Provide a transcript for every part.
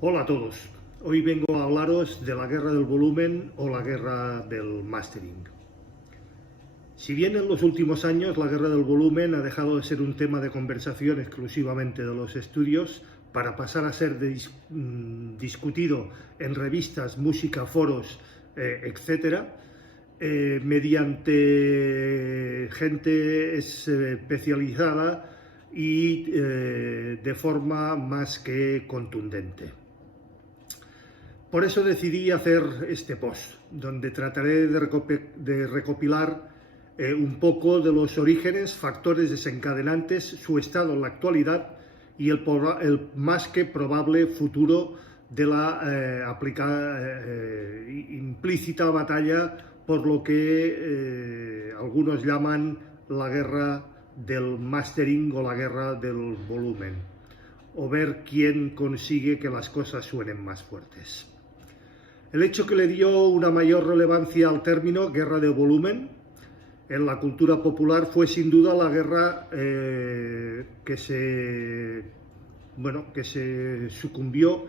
Hola a todos, hoy vengo a hablaros de la guerra del volumen o la guerra del mastering. Si bien en los últimos años la guerra del volumen ha dejado de ser un tema de conversación exclusivamente de los estudios para pasar a ser discutido en revistas, música, foros, etc., mediante gente especializada y de forma más que contundente. Por eso decidí hacer este post, donde trataré de recopilar un poco de los orígenes, factores desencadenantes, su estado en la actualidad y el más que probable futuro de la implícita batalla por lo que algunos llaman la guerra del mastering o la guerra del volumen, o ver quién consigue que las cosas suenen más fuertes. El hecho que le dio una mayor relevancia al término guerra de volumen en la cultura popular fue sin duda la guerra que se sucumbió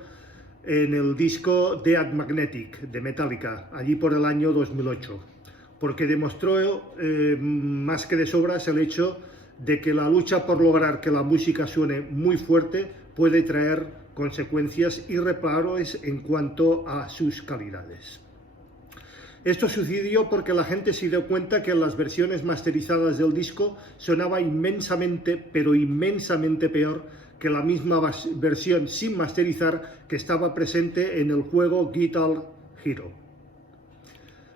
en el disco Dead Magnetic de Metallica, allí por el año 2008, porque demostró más que de sobras el hecho de que la lucha por lograr que la música suene muy fuerte puede traer consecuencias irreparables en cuanto a sus calidades. Esto sucedió porque la gente se dio cuenta que en las versiones masterizadas del disco sonaba inmensamente, pero inmensamente peor que la misma versión sin masterizar que estaba presente en el juego Guitar Hero.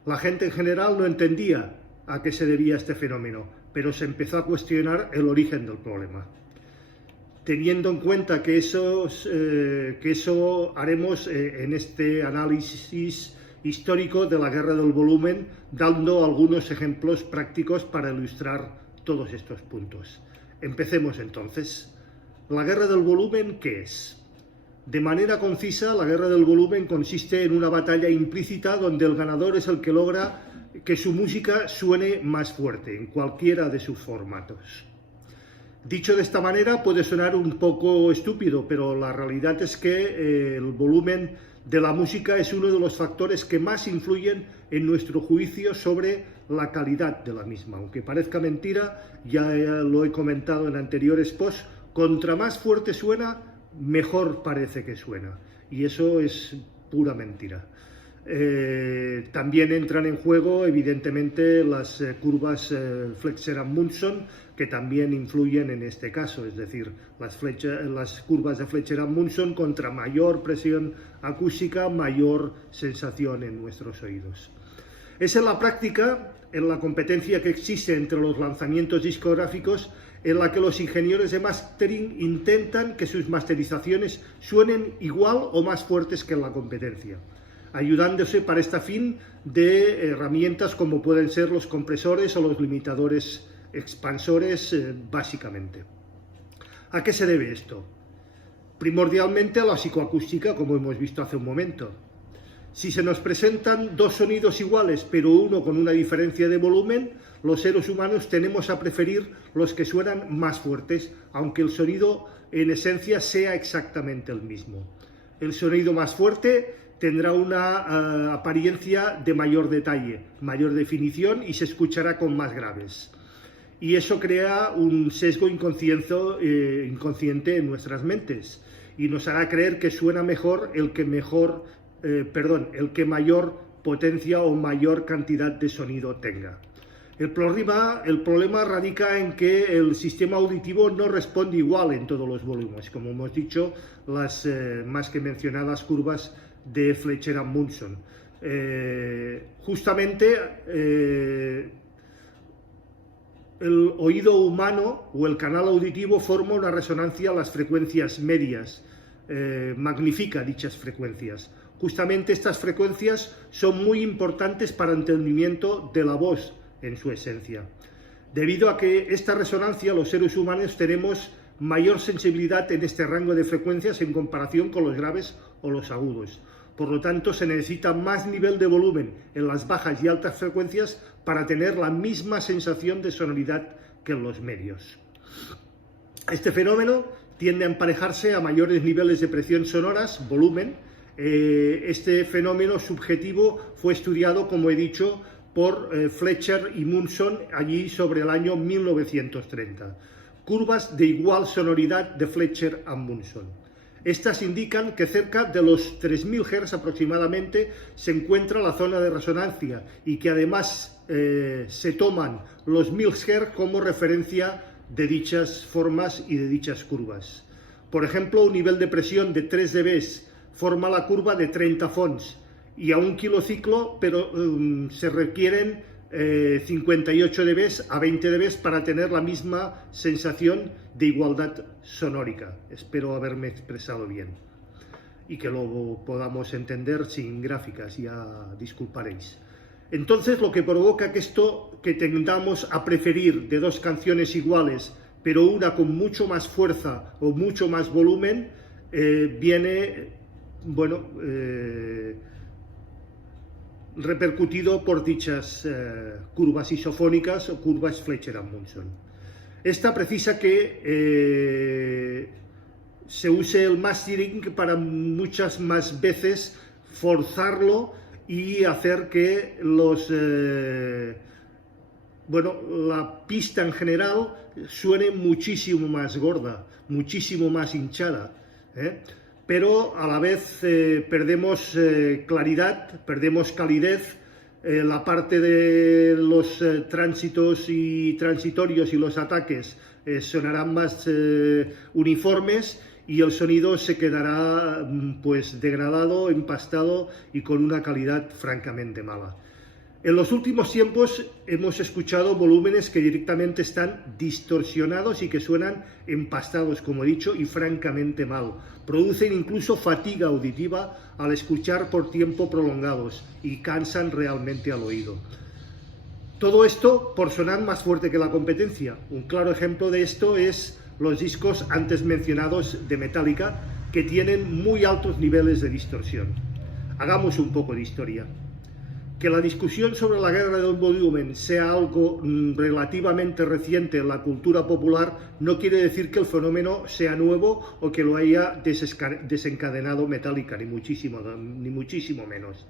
La gente en general no entendía a qué se debía este fenómeno, pero se empezó a cuestionar el origen del problema. Teniendo en cuenta que eso haremos en este análisis histórico de la guerra del volumen, dando algunos ejemplos prácticos para ilustrar todos estos puntos. Empecemos entonces. ¿La guerra del volumen qué es? De manera concisa, la guerra del volumen consiste en una batalla implícita donde el ganador es el que logra que su música suene más fuerte en cualquiera de sus formatos. Dicho de esta manera puede sonar un poco estúpido, pero la realidad es que el volumen de la música es uno de los factores que más influyen en nuestro juicio sobre la calidad de la misma. Aunque parezca mentira, ya lo he comentado en anteriores posts, contra más fuerte suena, mejor parece que suena. Y eso es pura mentira. También entran en juego evidentemente las curvas Fletcher-Munson, que también influyen en este caso, es decir, las curvas de Fletcher-Munson, contra mayor presión acústica, mayor sensación en nuestros oídos. Es en la práctica, en la competencia que existe entre los lanzamientos discográficos, en la que los ingenieros de mastering intentan que sus masterizaciones suenen igual o más fuertes que en la competencia, ayudándose para este fin de herramientas como pueden ser los compresores o los limitadores expansores, básicamente. ¿A qué se debe esto? Primordialmente a la psicoacústica, como hemos visto hace un momento. Si se nos presentan dos sonidos iguales, pero uno con una diferencia de volumen, los seres humanos tendemos a preferir los que suenan más fuertes, aunque el sonido en esencia sea exactamente el mismo. El sonido más fuerte tendrá una apariencia de mayor detalle, mayor definición y se escuchará con más graves. Y eso crea un sesgo inconsciente en nuestras mentes y nos hará creer que suena mejor el que mayor potencia o mayor cantidad de sonido tenga. El problema radica en que el sistema auditivo no responde igual en todos los volúmenes, como hemos dicho, las más que mencionadas curvas de Fletcher-Munson. El oído humano o el canal auditivo forma una resonancia a las frecuencias medias, magnifica dichas frecuencias. Justamente estas frecuencias son muy importantes para el entendimiento de la voz en su esencia. Debido a que esta resonancia, los seres humanos tenemos mayor sensibilidad en este rango de frecuencias en comparación con los graves o los agudos. Por lo tanto, se necesita más nivel de volumen en las bajas y altas frecuencias para tener la misma sensación de sonoridad que en los medios. Este fenómeno tiende a emparejarse a mayores niveles de presión sonoras, volumen. Este fenómeno subjetivo fue estudiado, como he dicho, por Fletcher y Munson allí sobre el año 1930. Curvas de igual sonoridad de Fletcher y Munson. Estas indican que cerca de los 3000 Hz aproximadamente se encuentra la zona de resonancia y que además se toman los 1000 Hz como referencia de dichas formas y de dichas curvas. Por ejemplo, un nivel de presión de 3 dB forma la curva de 30 Fons y a 1 kilociclo, pero se requieren 58 dB a 20 dB para tener la misma sensación de igualdad sonórica. Espero haberme expresado bien y que lo podamos entender sin gráficas, ya disculparéis. Entonces, lo que provoca que tendamos a preferir de dos canciones iguales, pero una con mucho más fuerza o mucho más volumen, viene, bueno, repercutido por dichas curvas isofónicas o curvas Fletcher y Munson. Esta precisa que se use el mastering para muchas más veces forzarlo y hacer que la pista en general suene muchísimo más gorda, muchísimo más hinchada, pero a la vez perdemos claridad, perdemos calidez, la parte de los tránsitos y transitorios y los ataques sonarán más uniformes y el sonido se quedará pues degradado, empastado y con una calidad francamente mala. En los últimos tiempos hemos escuchado volúmenes que directamente están distorsionados y que suenan empastados, como he dicho, y francamente mal. Producen incluso fatiga auditiva al escuchar por tiempo prolongados y cansan realmente al oído. Todo esto por sonar más fuerte que la competencia. Un claro ejemplo de esto es los discos antes mencionados de Metallica, que tienen muy altos niveles de distorsión. Hagamos un poco de historia. Que la discusión sobre la guerra del volumen sea algo relativamente reciente en la cultura popular no quiere decir que el fenómeno sea nuevo o que lo haya desencadenado Metallica, ni muchísimo menos.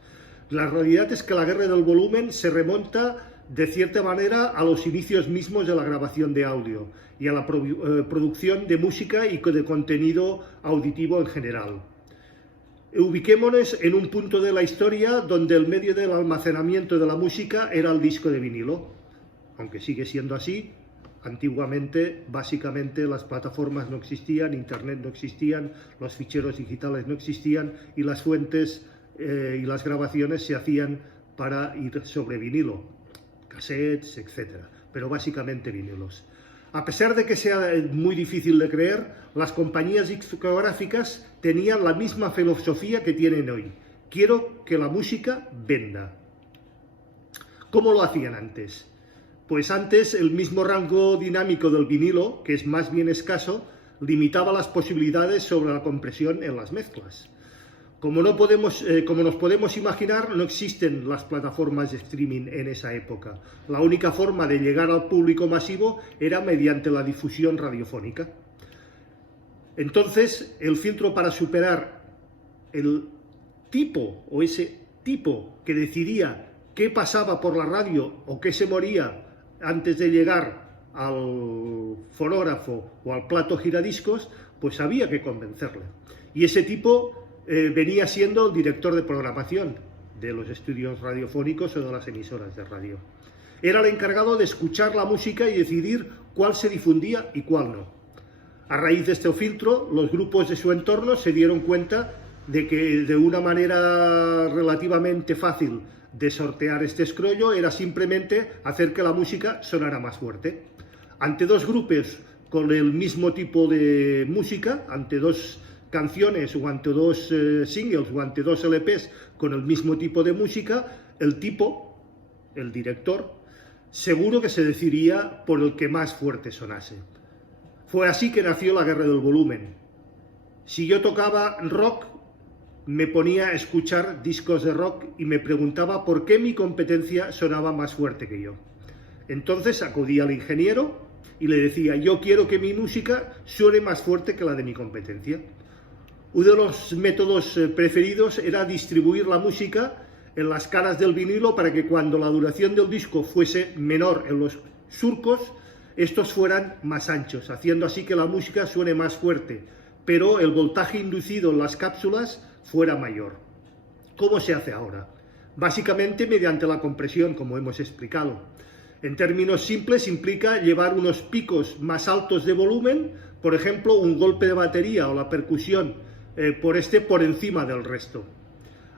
La realidad es que la guerra del volumen se remonta de cierta manera a los inicios mismos de la grabación de audio y a la producción de música y de contenido auditivo en general. Ubiquémonos en un punto de la historia donde el medio del almacenamiento de la música era el disco de vinilo, aunque sigue siendo así. Antiguamente, básicamente, las plataformas no existían, internet no existían, los ficheros digitales no existían y las fuentes y las grabaciones se hacían para ir sobre vinilo, cassettes, etc. Pero básicamente vinilos. A pesar de que sea muy difícil de creer, las compañías discográficas tenían la misma filosofía que tienen hoy. Quiero que la música venda. ¿Cómo lo hacían antes? Pues antes el mismo rango dinámico del vinilo, que es más bien escaso, limitaba las posibilidades sobre la compresión en las mezclas. Como nos podemos imaginar, no existen las plataformas de streaming en esa época. La única forma de llegar al público masivo era mediante la difusión radiofónica. Entonces, el filtro para superar el tipo o ese tipo que decidía qué pasaba por la radio o qué se moría antes de llegar al fonógrafo o al plato giradiscos, pues había que convencerle. Y ese tipo venía siendo el director de programación de los estudios radiofónicos o de las emisoras de radio. Era el encargado de escuchar la música y decidir cuál se difundía y cuál no. A raíz de este filtro, los grupos de su entorno se dieron cuenta de que de una manera relativamente fácil de sortear este escrollo era simplemente hacer que la música sonara más fuerte. Ante dos grupos con el mismo tipo de música, ante dos canciones o ante dos singles o ante dos LPs con el mismo tipo de música, el director, seguro que se decidiría por el que más fuerte sonase. Fue así que nació la guerra del volumen. Si yo tocaba rock, me ponía a escuchar discos de rock y me preguntaba por qué mi competencia sonaba más fuerte que yo. Entonces acudí al ingeniero y le decía: yo quiero que mi música suene más fuerte que la de mi competencia. Uno de los métodos preferidos era distribuir la música en las caras del vinilo para que cuando la duración del disco fuese menor en los surcos, estos fueran más anchos, haciendo así que la música suene más fuerte, pero el voltaje inducido en las cápsulas fuera mayor. ¿Cómo se hace ahora? Básicamente mediante la compresión, como hemos explicado. En términos simples, implica llevar unos picos más altos de volumen, por ejemplo, un golpe de batería o la percusión por encima del resto.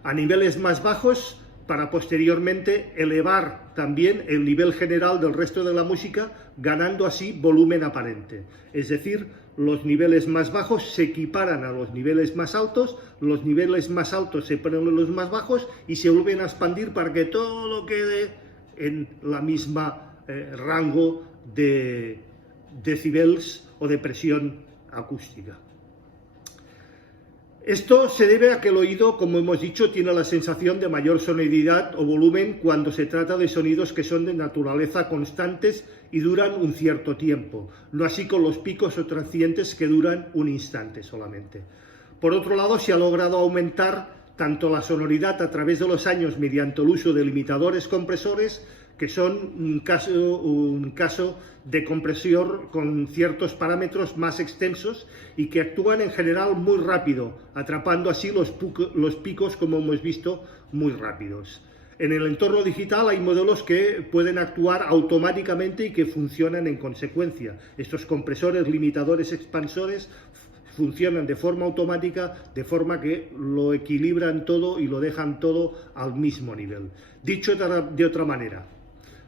A niveles más bajos, para posteriormente elevar también el nivel general del resto de la música, ganando así volumen aparente. Es decir, los niveles más bajos se equiparan a los niveles más altos, los niveles más altos se ponen en los más bajos y se vuelven a expandir para que todo quede en la misma rango de decibels o de presión acústica. Esto se debe a que el oído, como hemos dicho, tiene la sensación de mayor sonoridad o volumen cuando se trata de sonidos que son de naturaleza constantes y duran un cierto tiempo, no así con los picos o transientes que duran un instante solamente. Por otro lado, se ha logrado aumentar tanto la sonoridad a través de los años mediante el uso de limitadores compresores, que son un caso de compresión con ciertos parámetros más extensos y que actúan en general muy rápido, atrapando así los picos, como hemos visto, muy rápidos. En el entorno digital hay modelos que pueden actuar automáticamente y que funcionan en consecuencia. Estos compresores, limitadores, expansores funcionan de forma automática, de forma que lo equilibran todo y lo dejan todo al mismo nivel. Dicho de otra manera,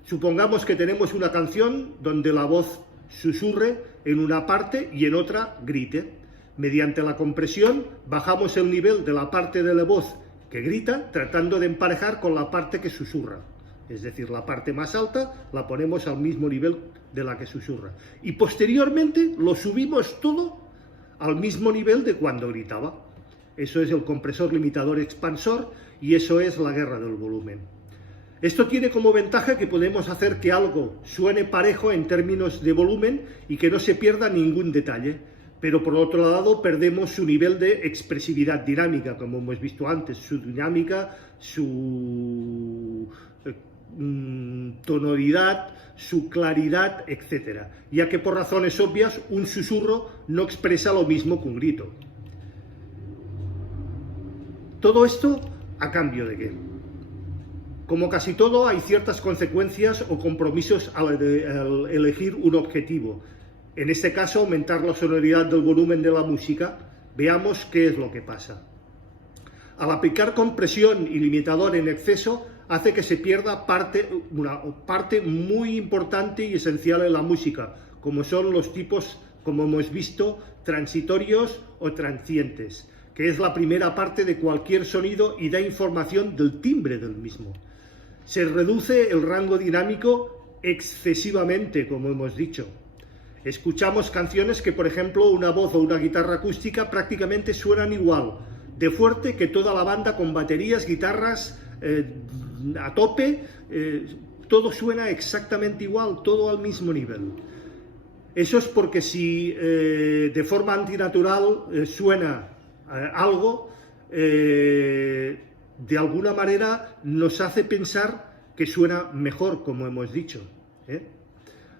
supongamos que tenemos una canción donde la voz susurre en una parte y en otra grite. Mediante la compresión bajamos el nivel de la parte de la voz que grita, tratando de emparejar con la parte que susurra. Es decir, la parte más alta la ponemos al mismo nivel de la que susurra. Y posteriormente lo subimos todo al mismo nivel de cuando gritaba. Eso es el compresor limitador expansor y eso es la guerra del volumen. Esto tiene como ventaja que podemos hacer que algo suene parejo en términos de volumen y que no se pierda ningún detalle, pero por otro lado perdemos su nivel de expresividad dinámica, como hemos visto antes, su dinámica, su tonalidad, su claridad, etc. Ya que por razones obvias un susurro no expresa lo mismo que un grito. Todo esto ¿a cambio de qué? Como casi todo, hay ciertas consecuencias o compromisos al elegir un objetivo. En este caso, aumentar la sonoridad del volumen de la música. Veamos qué es lo que pasa. Al aplicar compresión y limitador en exceso, hace que se pierda una parte muy importante y esencial en la música, como son los tipos, como hemos visto, transitorios o transientes, que es la primera parte de cualquier sonido y da información del timbre del mismo. Se reduce el rango dinámico excesivamente, como hemos dicho. Escuchamos canciones que, por ejemplo, una voz o una guitarra acústica prácticamente suenan igual, de fuerte que toda la banda con baterías, guitarras a tope, todo suena exactamente igual, todo al mismo nivel. Eso es porque si de forma antinatural suena algo, de alguna manera nos hace pensar que suena mejor, como hemos dicho.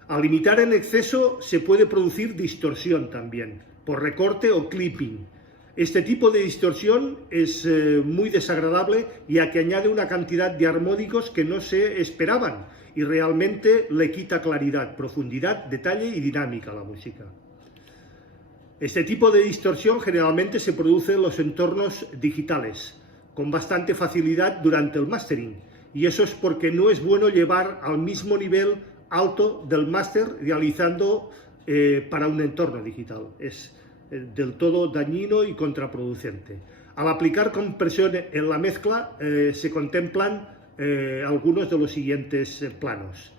Al limitar en exceso se puede producir distorsión también, por recorte o clipping. Este tipo de distorsión es muy desagradable, ya que añade una cantidad de armónicos que no se esperaban y realmente le quita claridad, profundidad, detalle y dinámica a la música. Este tipo de distorsión generalmente se produce en los entornos digitales, con bastante facilidad durante el mastering, y eso es porque no es bueno llevar al mismo nivel alto del máster realizando para un entorno digital. Es del todo dañino y contraproducente. Al aplicar compresión en la mezcla se contemplan algunos de los siguientes planos.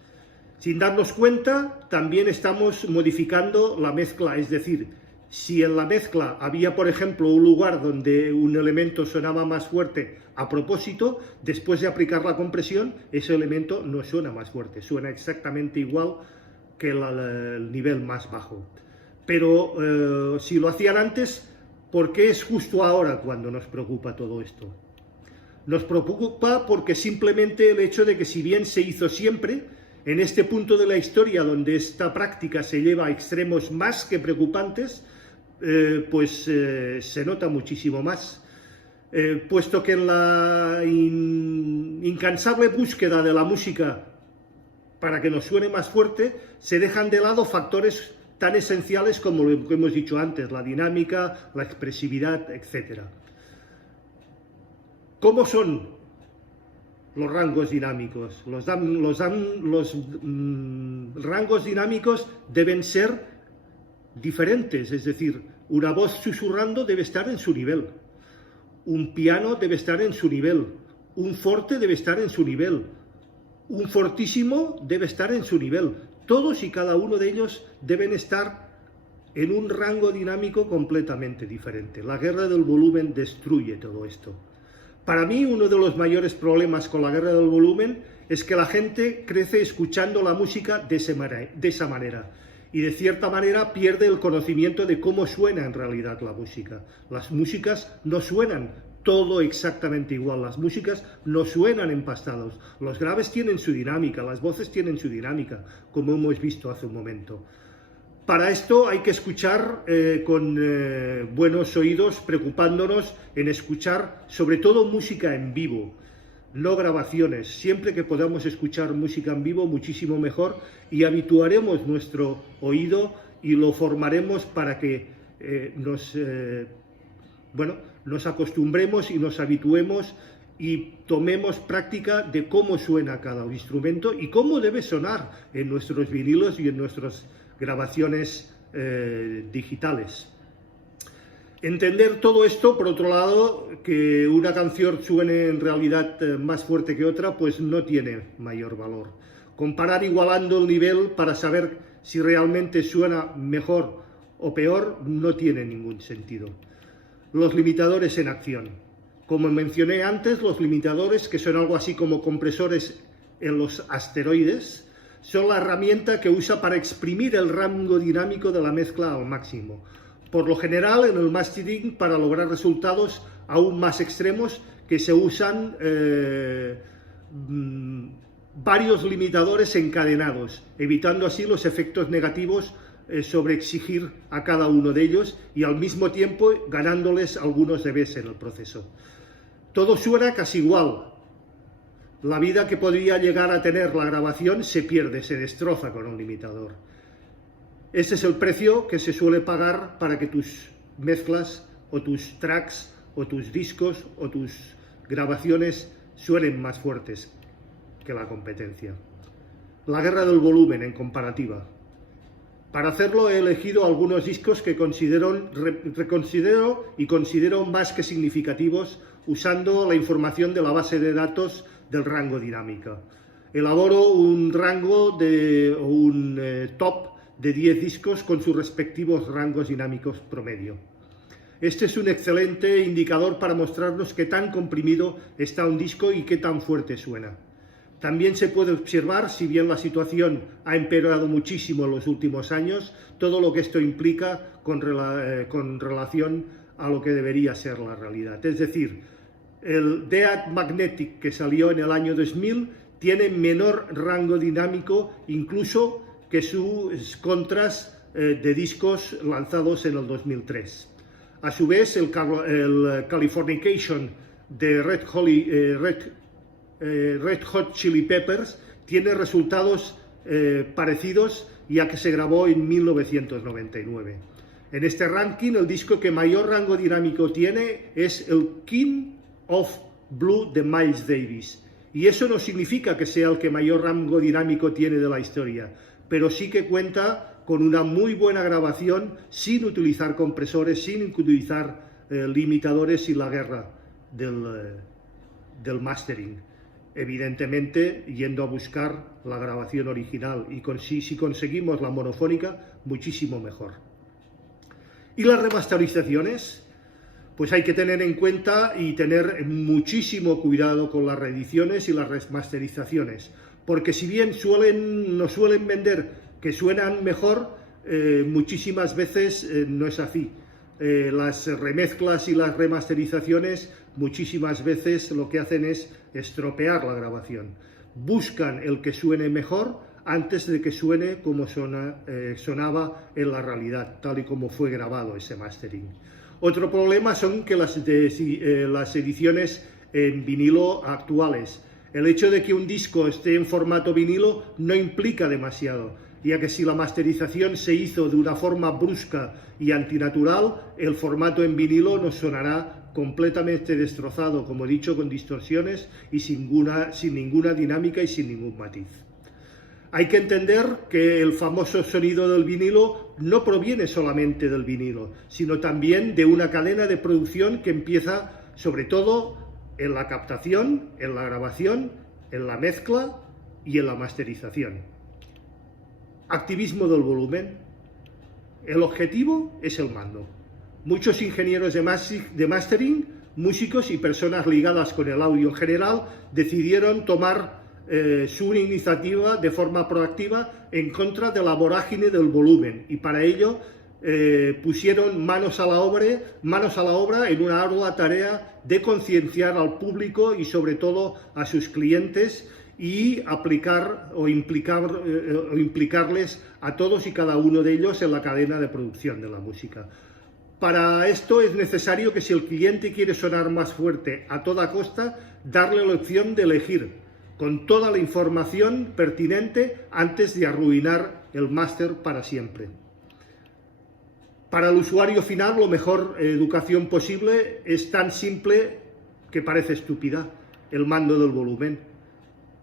Sin darnos cuenta, también estamos modificando la mezcla, es decir, si en la mezcla había, por ejemplo, un lugar donde un elemento sonaba más fuerte a propósito, después de aplicar la compresión, ese elemento no suena más fuerte, suena exactamente igual que el nivel más bajo. Pero si lo hacían antes, ¿por qué es justo ahora cuando nos preocupa todo esto? Nos preocupa porque simplemente el hecho de que, si bien se hizo siempre, en este punto de la historia donde esta práctica se lleva a extremos más que preocupantes, se nota muchísimo más. Puesto que en la incansable búsqueda de la música para que nos suene más fuerte, se dejan de lado factores tan esenciales como lo que hemos dicho antes, la dinámica, la expresividad, etc. ¿Cómo son los rangos dinámicos? Los rangos dinámicos deben ser diferentes, es decir, una voz susurrando debe estar en su nivel, un piano debe estar en su nivel, un forte debe estar en su nivel, un fortísimo debe estar en su nivel. Todos y cada uno de ellos deben estar en un rango dinámico completamente diferente. La guerra del volumen destruye todo esto. Para mí, uno de los mayores problemas con la guerra del volumen es que la gente crece escuchando la música de esa manera. Y de cierta manera pierde el conocimiento de cómo suena en realidad la música. Las músicas no suenan todo exactamente igual, las músicas no suenan empastados, los graves tienen su dinámica, las voces tienen su dinámica, como hemos visto hace un momento. Para esto hay que escuchar con buenos oídos, preocupándonos en escuchar sobre todo música en vivo, no grabaciones. Siempre que podamos escuchar música en vivo, muchísimo mejor, y habituaremos nuestro oído y lo formaremos para que nos acostumbremos y nos habituemos y tomemos práctica de cómo suena cada instrumento y cómo debe sonar en nuestros vinilos y en nuestras grabaciones digitales. Entender todo esto, por otro lado, que una canción suene en realidad más fuerte que otra, pues no tiene mayor valor. Comparar igualando el nivel para saber si realmente suena mejor o peor no tiene ningún sentido. Los limitadores en acción. Como mencioné antes, los limitadores, que son algo así como compresores en los asteroides, son la herramienta que usa para exprimir el rango dinámico de la mezcla al máximo. Por lo general, en el mastering, para lograr resultados aún más extremos, que se usan varios limitadores encadenados, evitando así los efectos negativos sobre exigir a cada uno de ellos y al mismo tiempo ganándoles algunos dBs en el proceso. Todo suena casi igual. La vida que podría llegar a tener la grabación se pierde, se destroza con un limitador. Ese es el precio que se suele pagar para que tus mezclas o tus tracks o tus discos o tus grabaciones suenen más fuertes que la competencia. La guerra del volumen en comparativa. Para hacerlo he elegido algunos discos que considero más que significativos usando la información de la base de datos del rango dinámico. Elaboro un rango top de 10 discos con sus respectivos rangos dinámicos promedio. Este es un excelente indicador para mostrarnos qué tan comprimido está un disco y qué tan fuerte suena. También se puede observar, si bien la situación ha empeorado muchísimo en los últimos años, todo lo que esto implica con relación a lo que debería ser la realidad. Es decir, el Dead Magnetic, que salió en el año 2000, tiene menor rango dinámico incluso que sus contras de discos lanzados en el 2003. A su vez, el Californication de Red Hot Chili Peppers tiene resultados parecidos, ya que se grabó en 1999. En este ranking, el disco que mayor rango dinámico tiene es el King of Blue de Miles Davis. Y eso no significa que sea el que mayor rango dinámico tiene de la historia, pero sí que cuenta con una muy buena grabación sin utilizar compresores, sin utilizar limitadores y la guerra del mastering. Evidentemente, yendo a buscar la grabación original, y si conseguimos la monofónica, muchísimo mejor. ¿Y las remasterizaciones? Pues hay que tener en cuenta y tener muchísimo cuidado con las reediciones y las remasterizaciones, porque si bien nos suelen vender Que suenan mejor, muchísimas veces no es así. Las remezclas y las remasterizaciones muchísimas veces lo que hacen es estropear la grabación. Buscan el que suene mejor antes de que suene como sonaba en la realidad, tal y como fue grabado ese mastering. Otro problema son que las ediciones en vinilo actuales. El hecho de que un disco esté en formato vinilo no implica demasiado, ya que si la masterización se hizo de una forma brusca y antinatural, el formato en vinilo nos sonará completamente destrozado, como he dicho, con distorsiones y sin ninguna dinámica y sin ningún matiz. Hay que entender que el famoso sonido del vinilo no proviene solamente del vinilo, sino también de una cadena de producción que empieza sobre todo en la captación, en la grabación, en la mezcla y en la masterización. Activismo del volumen. El objetivo es el mando. Muchos ingenieros de mastering, músicos y personas ligadas con el audio en general decidieron tomar su iniciativa de forma proactiva en contra de la vorágine del volumen, y para ello pusieron manos a la obra en una ardua tarea de concienciar al público y sobre todo a sus clientes y implicarles a todos y cada uno de ellos en la cadena de producción de la música. Para esto es necesario que, si el cliente quiere sonar más fuerte a toda costa, darle la opción de elegir con toda la información pertinente antes de arruinar el máster para siempre. Para el usuario final, la mejor educación posible es tan simple que parece estúpida: el mando del volumen.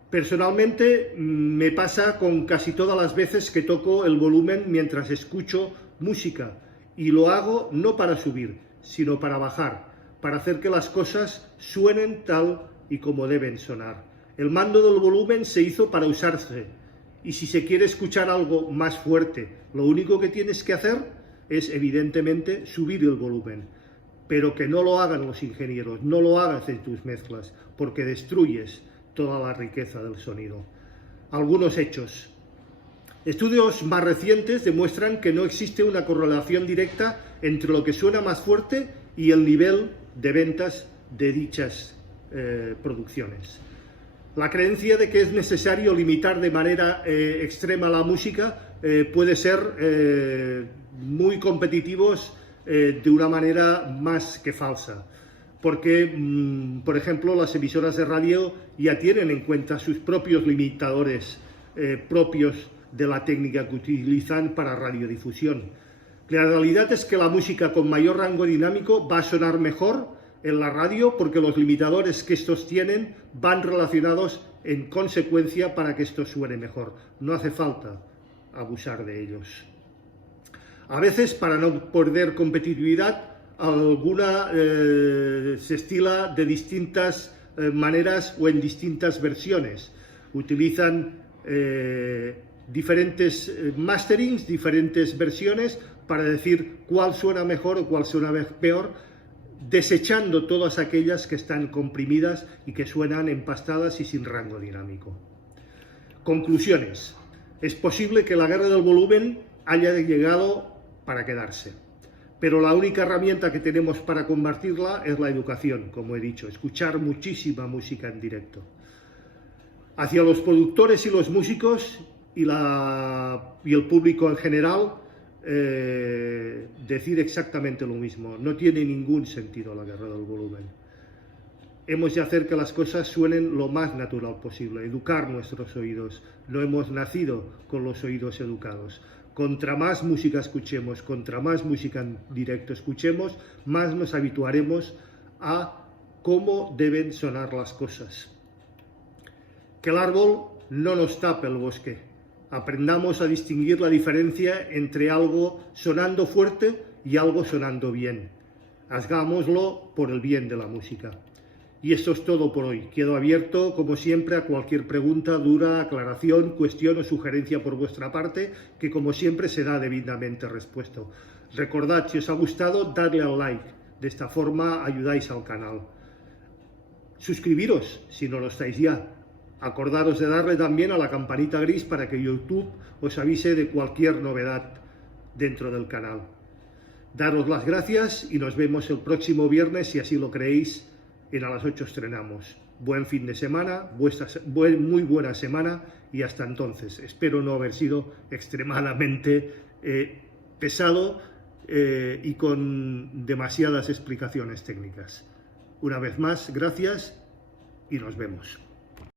Personalmente me pasa con casi todas las veces que toco el volumen mientras escucho música, y lo hago no para subir, sino para bajar, para hacer que las cosas suenen tal y como deben sonar. El mando del volumen se hizo para usarse, y si se quiere escuchar algo más fuerte, lo único que tienes que hacer es, evidentemente, subir el volumen. Pero que no lo hagan los ingenieros, no lo hagas en tus mezclas, porque destruyes toda la riqueza del sonido. Algunos hechos. Estudios más recientes demuestran que no existe una correlación directa entre lo que suena más fuerte y el nivel de ventas de dichas producciones. La creencia de que es necesario limitar de manera extrema la música puede ser muy competitivos de una manera más que falsa, porque, por ejemplo, las emisoras de radio ya tienen en cuenta sus propios limitadores propios de la técnica que utilizan para radiodifusión. La realidad es que la música con mayor rango dinámico va a sonar mejor en la radio, porque los limitadores que estos tienen van relacionados en consecuencia para que esto suene mejor. No hace falta abusar de ellos. A veces, para no perder competitividad, alguna se estila de distintas maneras o en distintas versiones. Utilizan diferentes masterings, diferentes versiones para decir cuál suena mejor o cuál suena peor, desechando todas aquellas que están comprimidas y que suenan empastadas y sin rango dinámico. Conclusiones. Es posible que la guerra del volumen haya llegado para quedarse, pero la única herramienta que tenemos para combatirla es la educación, como he dicho, escuchar muchísima música en directo. Hacia los productores y los músicos y el público en general, decir exactamente lo mismo. No tiene ningún sentido la guerra del volumen. Hemos de hacer que las cosas suenen lo más natural posible, educar nuestros oídos. No hemos nacido con los oídos educados. Contra más música escuchemos, contra más música en directo escuchemos, más nos habituaremos a cómo deben sonar las cosas. Que el árbol no nos tape el bosque. Aprendamos a distinguir la diferencia entre algo sonando fuerte y algo sonando bien. Hagámoslo por el bien de la música. Y esto es todo por hoy. Quedo abierto, como siempre, a cualquier pregunta, duda, aclaración, cuestión o sugerencia por vuestra parte, que como siempre será debidamente respuesto. Recordad, si os ha gustado, dadle al like. De esta forma ayudáis al canal. Suscribiros, si no lo estáis ya. Acordaros de darle también a la campanita gris para que YouTube os avise de cualquier novedad dentro del canal. Daros las gracias y nos vemos el próximo viernes, si así lo creéis, en A las 8 estrenamos. Buen fin de semana, muy buena semana y hasta entonces. Espero no haber sido extremadamente pesado y con demasiadas explicaciones técnicas. Una vez más, gracias y nos vemos.